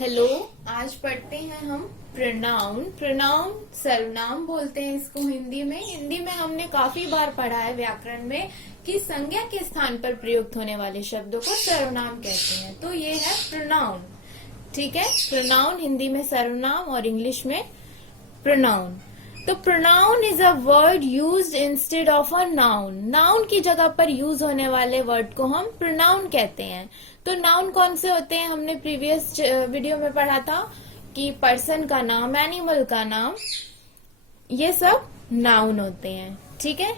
Hello. आज पढ़ते हैं हम प्रोनाउन। प्रोनाउन सर्वनाम बोलते हैं इसको हिंदी में। हिंदी में हमने काफी बार पढ़ा है व्याकरण में कि संज्ञा के स्थान पर प्रयुक्त होने वाले शब्दों को सर्वनाम कहते हैं। तो ये है प्रोनाउन। ठीक है, प्रोनाउन हिंदी में सर्वनाम और इंग्लिश में प्रोनाउन। तो pronoun is a word used instead of a noun. Noun की जगह पर यूज होने वाले वर्ड को हम प्रोनाउन कहते हैं। तो नाउन कौन से होते हैं, हमने प्रीवियस वीडियो में पढ़ा था कि पर्सन का नाम, एनिमल का नाम, ये सब नाउन होते हैं। ठीक है,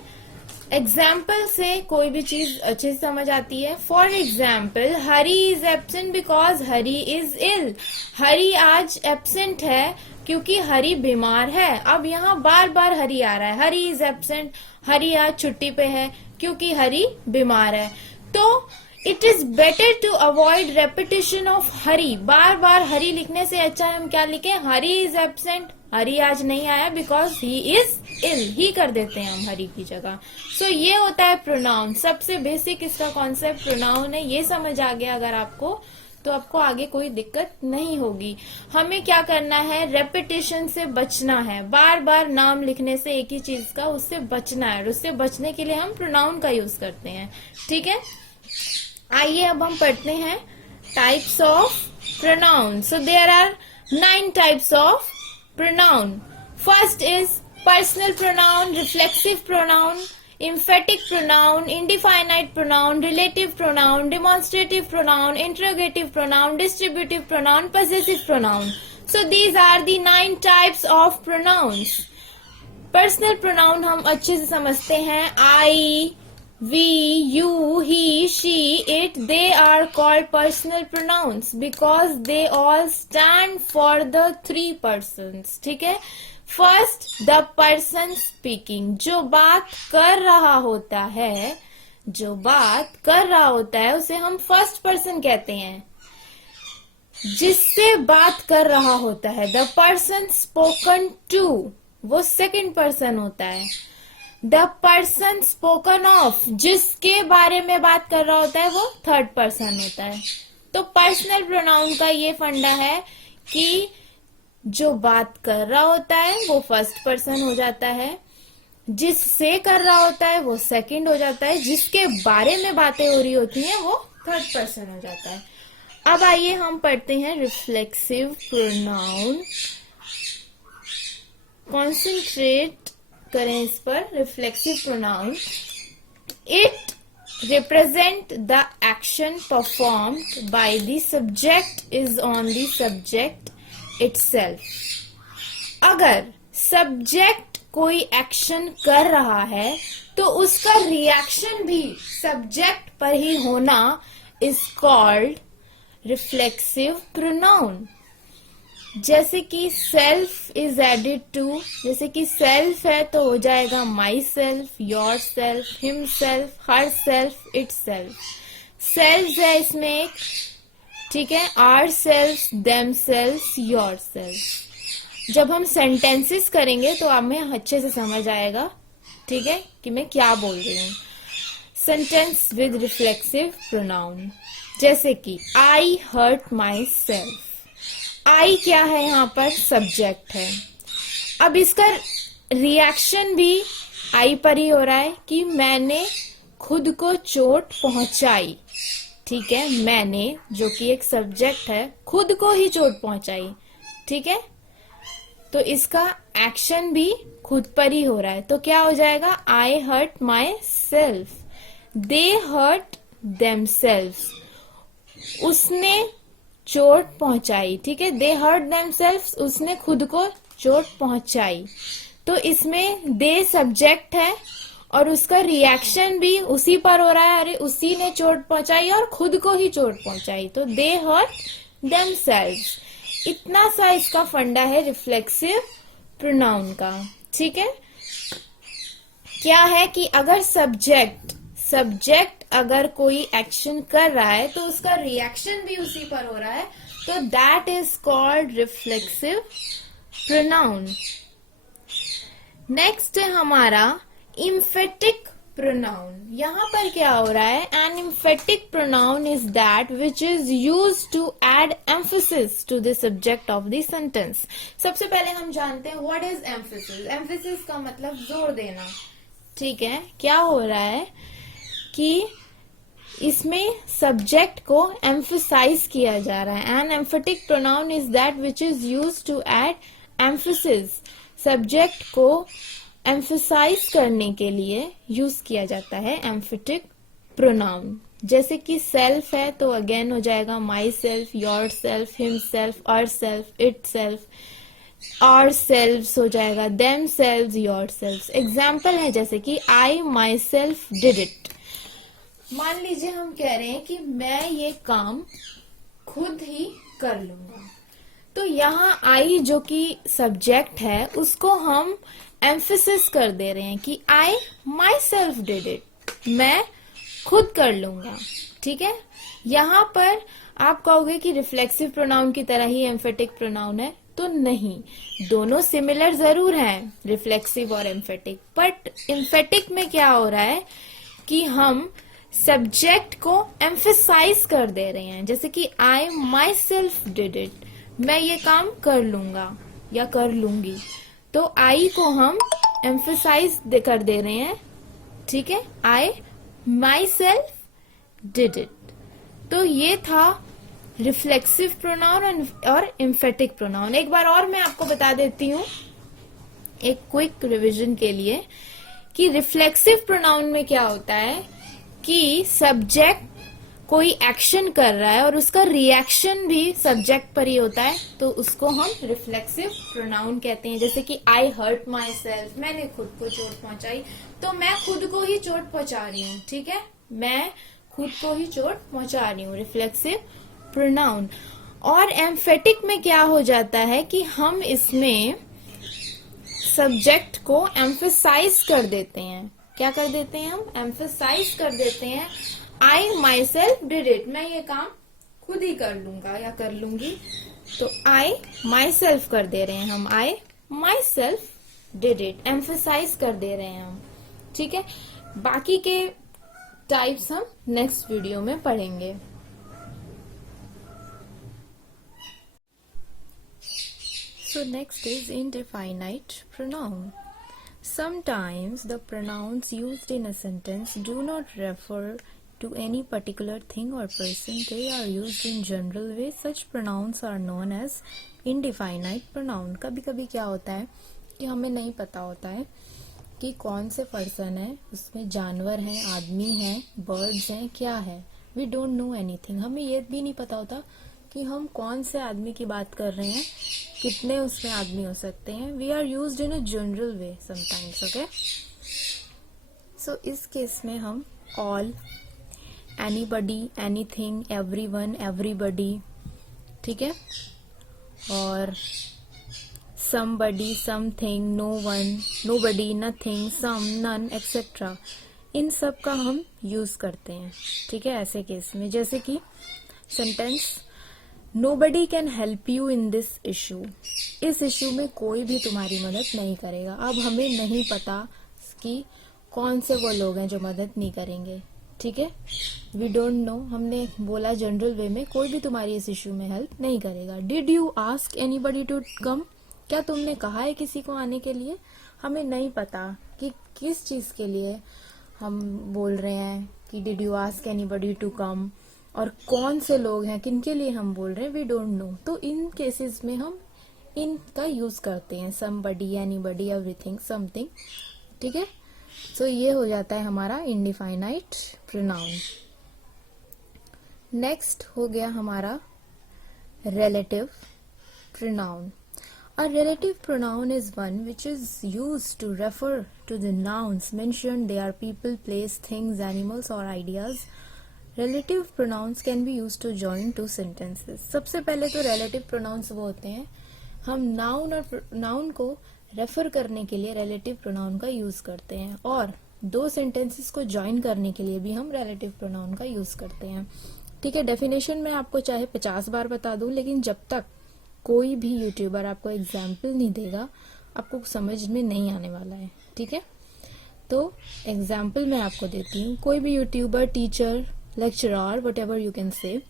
एग्जाम्पल से कोई भी चीज अच्छे से समझ आती है। For example, Hari is absent because Hari is ill. Hari आज एब्सेंट है क्योंकि हरी बीमार है। अब यहाँ बार बार हरी आ रहा है, हरी इज एब्सेंट, हरी आज छुट्टी पे है क्योंकि हरी बीमार है। तो it is better to avoid repetition of Hari. बार बार हरी लिखने से अच्छा हम क्या लिखें, हरी इज एब्सेंट, हरी आज नहीं आया बिकॉज ही इज इल, ही कर देते हैं हम हरी की जगह। सो ये होता है प्रोनाउन। सबसे बेसिक इसका कॉन्सेप्ट प्रोनाउन है। ये समझ आ गया अगर आपको, तो आपको आगे कोई दिक्कत नहीं होगी। हमें क्या करना है, रेपिटेशन से बचना है। बार बार नाम लिखने से एक ही चीज का, उससे बचना है। और उससे बचने के लिए हम प्रोनाउन का यूज करते हैं। ठीक है, आइए अब हम पढ़ते हैं types of pronoun. So there are 9 types of pronoun. First is personal pronoun, reflexive pronoun, emphatic pronoun, indefinite pronoun, relative pronoun, demonstrative pronoun, interrogative pronoun, distributive pronoun, possessive pronoun. So these are the 9 types of pronouns. Personal pronoun हम अच्छे से समझते हैं। I, we, you, he, she, it, they are called personal pronouns because they all stand for the 3 persons. ठीक है, first the person speaking, जो बात कर रहा होता है, जो बात कर रहा होता है उसे हम फर्स्ट पर्सन कहते हैं। जिससे बात कर रहा होता है, द पर्सन स्पोकन टू, वो सेकंड पर्सन होता है। द पर्सन स्पोकन ऑफ, जिसके बारे में बात कर रहा होता है वो थर्ड पर्सन होता है। तो पर्सनल प्रोनाउन का ये फंडा है कि जो बात कर रहा होता है वो फर्स्ट पर्सन हो जाता है, जिससे कर रहा होता है वो सेकंड हो जाता है, जिसके बारे में बातें हो रही होती हैं वो थर्ड पर्सन हो जाता है। अब आइए हम पढ़ते हैं रिफ्लेक्सिव प्रोनाउन। कॉन्सेंट्रेट करें इस पर। Reflexive pronoun, it represent the action performed by the subject is on the subject itself. अगर सब्जेक्ट कोई एक्शन कर रहा है तो उसका रिएक्शन भी सब्जेक्ट पर ही होना इज कॉल्ड रिफ्लेक्सिव प्रोनाउन। जैसे कि सेल्फ इज एडेड टू, जैसे कि सेल्फ है तो हो जाएगा myself, yourself, himself, herself, itself. Self है इसमें एक, ठीक है, ourself, themself, yourself. जब हम सेंटेंसेस करेंगे तो हमें अच्छे से समझ आएगा, ठीक है, कि मैं क्या बोल रही हूँ। सेंटेंस विद रिफ्लेक्सिव प्रोनाउन, जैसे कि आई हर्ट माई सेल्फ। आई क्या है यहाँ पर, सब्जेक्ट है। अब इसका रिएक्शन भी आई पर ही हो रहा है कि मैंने खुद को चोट पहुंचाई। ठीक है, मैंने, जो कि एक सब्जेक्ट है, खुद को ही चोट पहुंचाई। ठीक है, तो इसका एक्शन भी खुद पर ही हो रहा है। तो क्या हो जाएगा, I hurt myself, they hurt themself, उसने चोट पहुंचाई। ठीक है, दे हर्ट देमसेल्व्स, उसने खुद को चोट पहुंचाई। तो इसमें दे सब्जेक्ट है और उसका रिएक्शन भी उसी पर हो रहा है, अरे उसी ने चोट पहुंचाई और खुद को ही चोट पहुंचाई, तो दे हर्ट देमसेल्व्स। इतना सा इसका फंडा है रिफ्लेक्सिव प्रोनाउन का। ठीक है, क्या है कि अगर सब्जेक्ट अगर कोई एक्शन कर रहा है तो उसका रिएक्शन भी उसी पर हो रहा है, तो that is called reflexive pronoun. Next है हमारा इम्फेटिक प्रोनाउन। यहाँ पर क्या हो रहा है, an emphatic pronoun is that which is use to add emphasis to the subject of the sentence. सबसे पहले हम जानते हैं व्हाट इज एम्फेसिस। एम्फेसिस का मतलब जोर देना, ठीक है। क्या हो रहा है कि इसमें सब्जेक्ट को एम्फेसाइज किया जा रहा है। An emphatic pronoun is that which is use to add emphasis, subject को एम्फेसाइज करने के लिए यूज किया जाता है एम्फेटिक प्रोनाउन। जैसे कि सेल्फ है तो अगेन हो जाएगा myself, yourself, himself, herself, itself, ourselves हो जाएगा, themselves, yourselves. Example है जैसे कि I myself did it. मान लीजिए हम कह रहे हैं कि मैं ये काम खुद ही कर लूंगा, तो यहाँ आई जो कि सब्जेक्ट है उसको हम एम्फेसिस कर दे रहे हैं कि I myself did it, मैं खुद कर लूंगा, ठीक है। यहाँ पर आप कहोगे कि रिफ्लेक्सिव प्रोनाउन की तरह ही एम्फेटिक प्रोनाउन है, तो नहीं, दोनों सिमिलर जरूर हैं, रिफ्लेक्सिव और एम्फेटिक। बट एम्फेटिक में क्या हो रहा है कि हम सब्जेक्ट को एम्फेसाइज कर दे रहे हैं, जैसे कि I myself did it, मैं ये काम कर लूंगा या कर लूंगी, तो आई को हम एम्फेसाइज कर दे रहे हैं, ठीक है, आई माई सेल्फ डिड इट। तो ये था रिफ्लेक्सिव प्रोनाउन और एम्फेटिक प्रोनाउन। एक बार और मैं आपको बता देती हूँ एक क्विक रिवीजन के लिए कि रिफ्लेक्सिव प्रोनाउन में क्या होता है कि सब्जेक्ट कोई एक्शन कर रहा है और उसका रिएक्शन भी सब्जेक्ट पर ही होता है, तो उसको हम रिफ्लेक्सिव प्रोनाउन कहते हैं। जैसे कि आई हर्ट माई सेल्फ, मैंने खुद को चोट पहुंचाई, तो मैं खुद को ही चोट पहुंचा रही हूँ, ठीक है, मैं खुद को ही चोट पहुंचा रही हूँ, रिफ्लेक्सिव प्रोनाउन। और एम्फेटिक में क्या हो जाता है कि हम इसमें सब्जेक्ट को एम्फेसाइज कर देते हैं। क्या कर देते हैं हम? एम्फेसाइज कर देते हैं, आई माई सेल्फ डिड इट, मैं ये काम खुद ही कर लूंगा या कर लूंगी, तो आई माई सेल्फ कर दे रहे हैं हम, I myself did it, emphasize कर दे रहे हैं हम, ठीक है। बाकी के टाइप्स हम नेक्स्ट वीडियो में पढ़ेंगे। So next is indefinite pronoun. Sometimes the pronouns used in a sentence do not refer to any particular thing or person. They are used in general way. Such pronouns are known as indefinite pronoun. कभी कभी क्या होता है कि हमें नहीं पता होता है कि कौन से पर्सन है, उसमें जानवर हैं, आदमी हैं, बर्ड्स हैं, क्या है। We don't know anything. हमें ये भी नहीं पता होता कि हम कौन से आदमी की बात कर रहे हैं, कितने उसमें आदमी हो सकते हैं। We are used in a general way sometimes, okay. So इस केस में हम all, anybody, anything, everyone, everybody, ठीक है, और somebody, something, no one, nobody, nothing, some, none, etc. इन सब का हम यूज करते हैं, ठीक है, ऐसे केस में। जैसे कि sentence nobody can help you in this issue, इस इश्यू में कोई भी तुम्हारी मदद नहीं करेगा। अब हमें नहीं पता कि कौन से वो लोग हैं जो मदद नहीं करेंगे, ठीक है, वी डोंट नो। हमने बोला जनरल वे में कोई भी तुम्हारी इस इश्यू में हेल्प नहीं करेगा। Did you ask anybody to come, क्या तुमने कहा है किसी को आने के लिए? हमें नहीं पता कि किस चीज के लिए हम बोल रहे हैं कि did you ask anybody to come, और कौन से लोग हैं, किनके लिए हम बोल रहे हैं, वी डोंट नो। तो इन केसेस में हम इनका यूज करते हैं, समबडी, एनीबडी, एवरीथिंग, समथिंग, ठीक है। सो ये हो जाता है हमारा इंडिफाइनाइट प्रोनाउन। नेक्स्ट हो गया हमारा relative pronoun. A relative pronoun is one which is used to refer to the nouns mentioned. They are people, place, things, animals or ideas. Relative pronouns can be used to join two sentences. सबसे पहले तो relative pronouns वो होते हैं, हम noun और noun को refer करने के लिए relative pronoun का यूज करते हैं, और दो sentences को ज्वाइन करने के लिए भी हम relative pronoun का यूज करते हैं, ठीक है। डेफिनेशन में आपको चाहे 50 बार बता दूं, लेकिन जब तक कोई भी यूट्यूबर आपको एग्जाम्पल नहीं देगा, आपको समझ में नहीं आने वाला है, ठीक है। तो एग्जाम्पल मैं आपको देती हूँ, कोई भी YouTuber, teacher, lecturer, what ever you can say.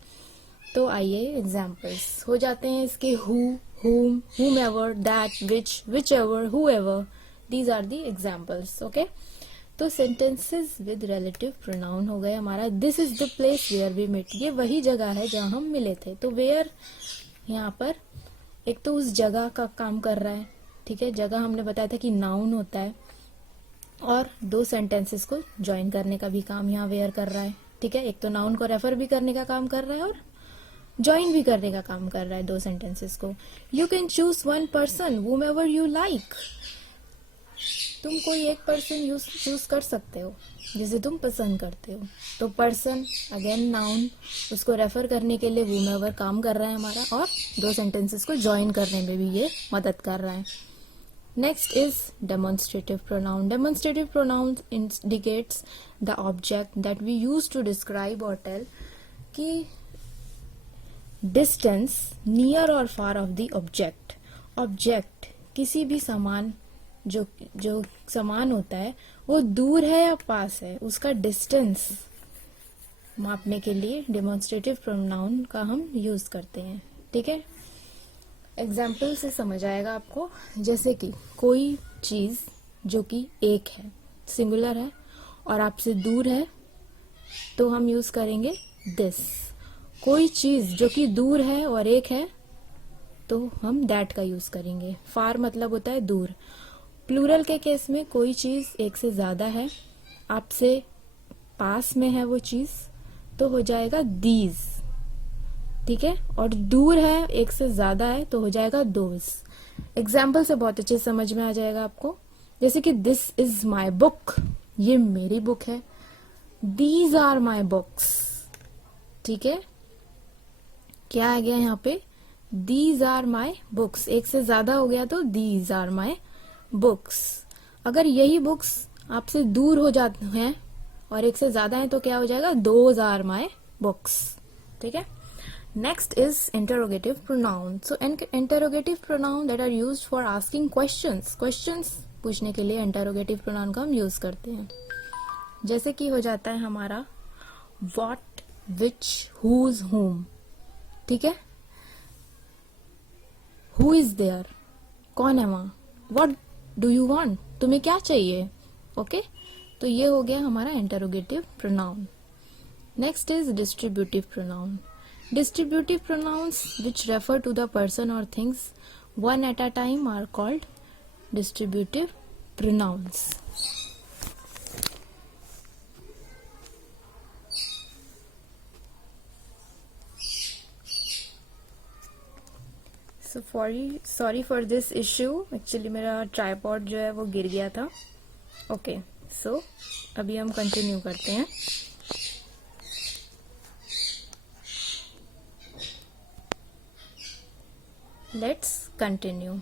तो आइए एग्जाम्पल्स हो जाते हैं इसके, who, whom, whomever, that, whichever, whoever, these are the examples, okay? तो sentences with relative pronoun हो गए हमारा। this is the place where we met, ये वही जगह है जहाँ हम मिले थे। तो where यहाँ पर एक तो उस जगह का काम कर रहा है, ठीक है, जगह हमने बताया था कि नाउन होता है, और दो सेंटेंसेस को ज्वाइन करने का भी काम यहाँ वेयर कर रहा है, ठीक है। एक तो नाउन को रेफर भी करने का काम कर रहा है और ज्वाइन भी करने का काम कर रहा है दो सेंटेंसेस को। You can choose one person whom ever you like, तुम कोई एक पर्सन चूज कर सकते हो जिसे तुम पसंद करते हो। तो पर्सन अगेन नाउन, उसको रेफर करने के लिए whom ever काम कर रहा है हमारा, और दो सेंटेंसेस को ज्वाइन करने में भी ये मदद कर रहा है। Next is demonstrative pronoun. Demonstrative pronoun indicates the object that we use to describe और टेल कि डिस्टेंस नियर और far of the object. Object किसी भी सामान जो सामान होता है वो दूर है या पास है, उसका डिस्टेंस मापने के लिए डेमोन्स्ट्रेटिव प्रोनाउन का हम यूज करते हैं, ठीक है। एग्जाम्पल से समझ आएगा आपको, जैसे कि कोई चीज जो कि एक है, सिंगुलर है और आपसे दूर है, तो हम यूज करेंगे दिस। कोई चीज जो कि दूर है और एक है, तो हम दैट का यूज करेंगे। फार मतलब होता है दूर। प्लूरल के केस में कोई चीज एक से ज्यादा है, आपसे पास में है वो चीज, तो हो जाएगा दीज, ठीक है। और दूर है, एक से ज्यादा है, तो हो जाएगा दोज। एग्जाम्पल से बहुत अच्छे समझ में आ जाएगा आपको, जैसे कि दिस इज माई बुक, ये मेरी बुक है। दीज आर माई बुक्स, ठीक है। क्या आ गया यहाँ पे, दीज आर माई बुक्स, एक से ज्यादा हो गया तो दीज आर माई बुक्स। अगर यही बुक्स आपसे दूर हो जाते हैं और एक से ज्यादा है, तो क्या हो जाएगा, दोज आर माई बुक्स, ठीक है। Next is interrogative pronoun. So interrogative pronoun that are used for asking questions. Questions पूछने के लिए इंटरोगेटिव प्रोनाउन का हम यूज करते हैं। जैसे कि हो जाता है हमारा व्हाट, विच, हुज, हुम, ठीक है। हु इज देयर, कौन है वहां। व्हाट डू यू वांट, तुम्हें क्या चाहिए, ओके। तो ये हो गया हमारा interrogative pronoun. Next is distributive pronoun. Distributive pronouns which refer to the person और things one at a time are called distributive pronouns. Sorry for this issue, actually मेरा ट्राइपॉड जो है वो गिर गया था। ओके, सो अभी हम कंटिन्यू करते हैं। Let's continue.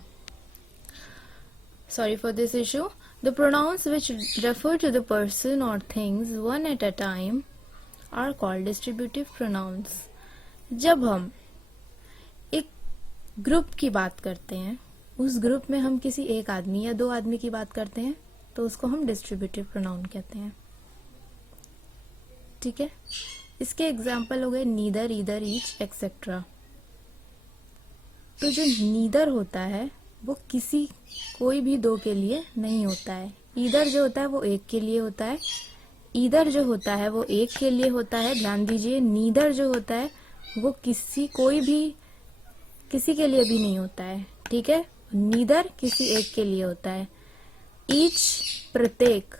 Sorry for this issue. The pronouns which refer to the person or things one at a time are called distributive pronouns. जब हम एक ग्रुप की बात करते हैं, उस ग्रुप में हम किसी एक आदमी या दो आदमी की बात करते हैं, तो उसको हम डिस्ट्रीब्यूटिव प्रोनाउन कहते हैं, ठीक है। इसके एग्जाम्पल हो गए नीदर, ईदर, ईच, एक्सेट्रा। तो जो नीदर होता है वो किसी कोई भी दो के लिए नहीं होता है। ईदर जो होता है वो एक के लिए होता है, ईदर जो होता है वो एक के लिए होता है। ध्यान दीजिए, नीदर जो होता है वो किसी के लिए भी नहीं होता है, ठीक है। नीदर किसी एक के लिए होता है। ईच प्रत्येक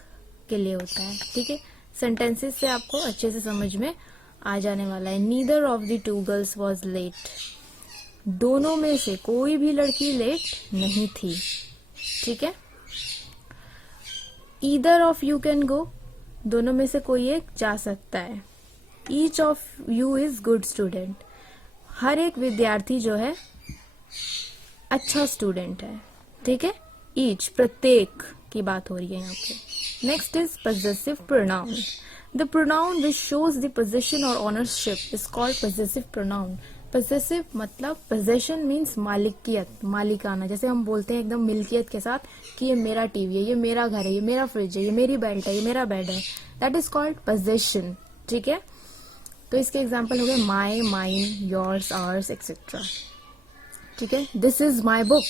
के लिए होता है, ठीक है। सेंटेंसेस से आपको अच्छे से समझ में आ जाने वाला है। Neither of the two girls was late, दोनों में से कोई भी लड़की लेट नहीं थी, ठीक है। Either of you can go, दोनों में से कोई एक जा सकता है। Each of you is good student, हर एक विद्यार्थी जो है अच्छा स्टूडेंट है, ठीक है। ईच प्रत्येक की बात हो रही है यहाँ पे। Next is possessive pronoun. The pronoun which shows the position और ownership is called possessive pronoun. Possessive मतलब पोजेशन मीन्स मालिकियत, मालिकाना। जैसे हम बोलते हैं एकदम मिल्कियत के साथ कि ये मेरा टीवी है, ये मेरा घर है, ये मेरा फ्रिज है, ये मेरी बेल्ट है, ये मेरा बेड है, दैट इज कॉल्ड पोजेशन। ठीक है, तो इसके एग्जाम्पल हो गए माई, माइन, योर्स, आवर्स एक्सेट्रा। ठीक है, दिस इज माई बुक,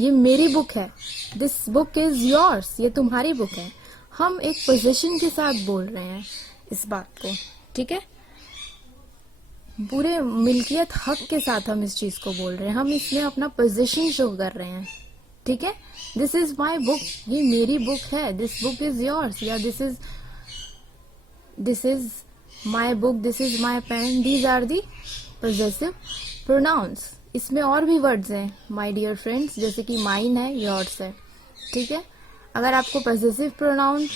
ये मेरी बुक है। दिस बुक इज योर्स, ये तुम्हारी बुक है। हम एक पोजीशन के साथ बोल रहे हैं इस बात को। ठीक है, पूरे मिल्कियत हक के साथ हम इस चीज को बोल रहे हैं, हम इसमें अपना पोजीशन शो कर रहे हैं। ठीक है, दिस इज माई बुक, ये मेरी बुक है। दिस बुक इज योर्स, या this is my book, this is my pen. These are the possessive pronouns. इसमें और भी वर्ड्स हैं माय डियर फ्रेंड्स, जैसे कि माइन है, योर्स है। ठीक है, अगर आपको पोजेसिव प्रोनाउन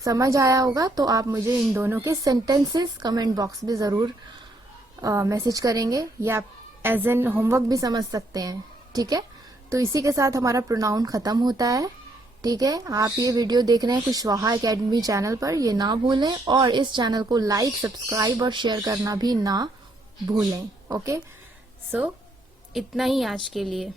समझ आया होगा तो आप मुझे इन दोनों के सेंटेंसेस कमेंट बॉक्स में जरूर मैसेज करेंगे, या आप एज एन होमवर्क भी समझ सकते हैं। ठीक है, तो इसी के साथ हमारा प्रोनाउन खत्म होता है। ठीक है, आप ये वीडियो देख रहे हैं कुशवाहा एकेडमी चैनल पर, ये ना भूलें, और इस चैनल को लाइक, सब्सक्राइब और शेयर करना भी ना भूलें। ओके, सो इतना ही आज के लिए।